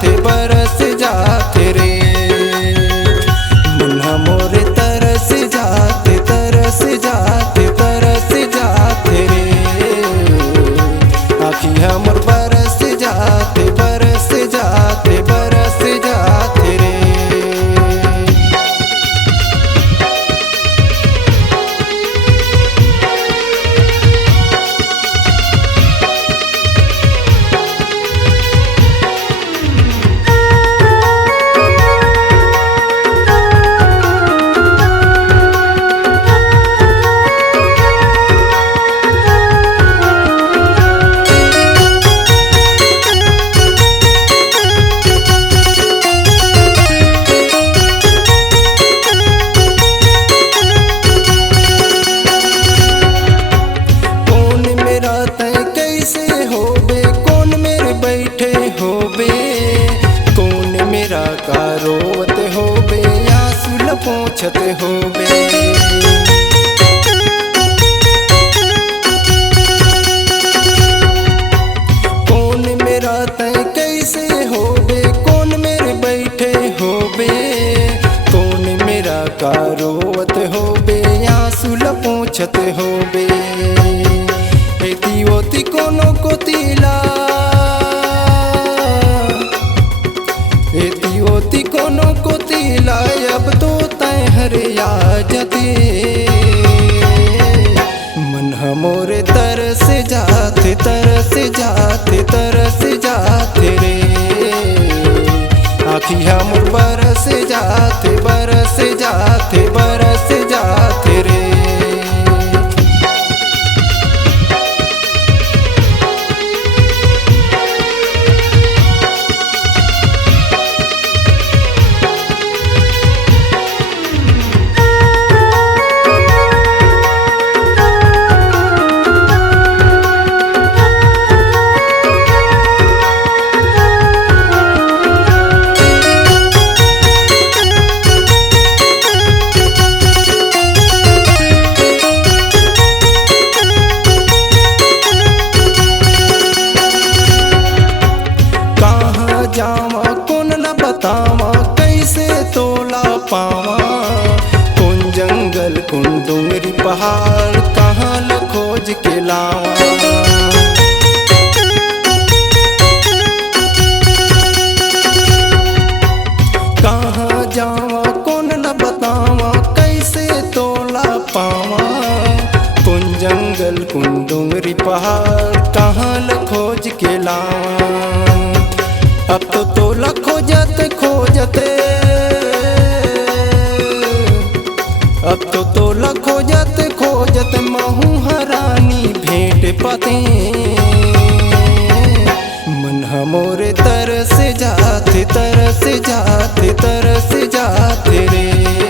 जाते बरस जाते रे। मन मोर तरस जाते तरस जाते तरस जाते रे। आखी हमर बरस जाते बरस जाते बरस जाते रे। का रोवत होबे आंसू लपोछत होबे। कौन मेरा तय कैसे होबे कौन मेरे बैठे होबे। कौन मेरा का रोवत होबे आंसू लपोछत होबे। एती ओती कोनो को तिला एती कोनो को तिला अब तो तय हरिया जते। मन हमोरे तरस जाते तरस जाते तरस जाते रे। आखी हमर बरस जाते बरस जाते बरस जाते रे। जावा कौन न बतावा कैसे तोला पावा। कौन जंगल कौन डूंगरी पहाड़ कहाँ ल खोज के लावा। कहाँ जावा कौन न बतावा कैसे तोला पावा। कौन जंगल कौन डूंगरी पहाड़ कहाँ ल खोज के लावा। अब तो तोला खोजते खोजते अब तो तोला खोजते खोजते महू हरानी भेंट पाते। मन हमोरे तरस जाते तरस जाते तरस जाते रे।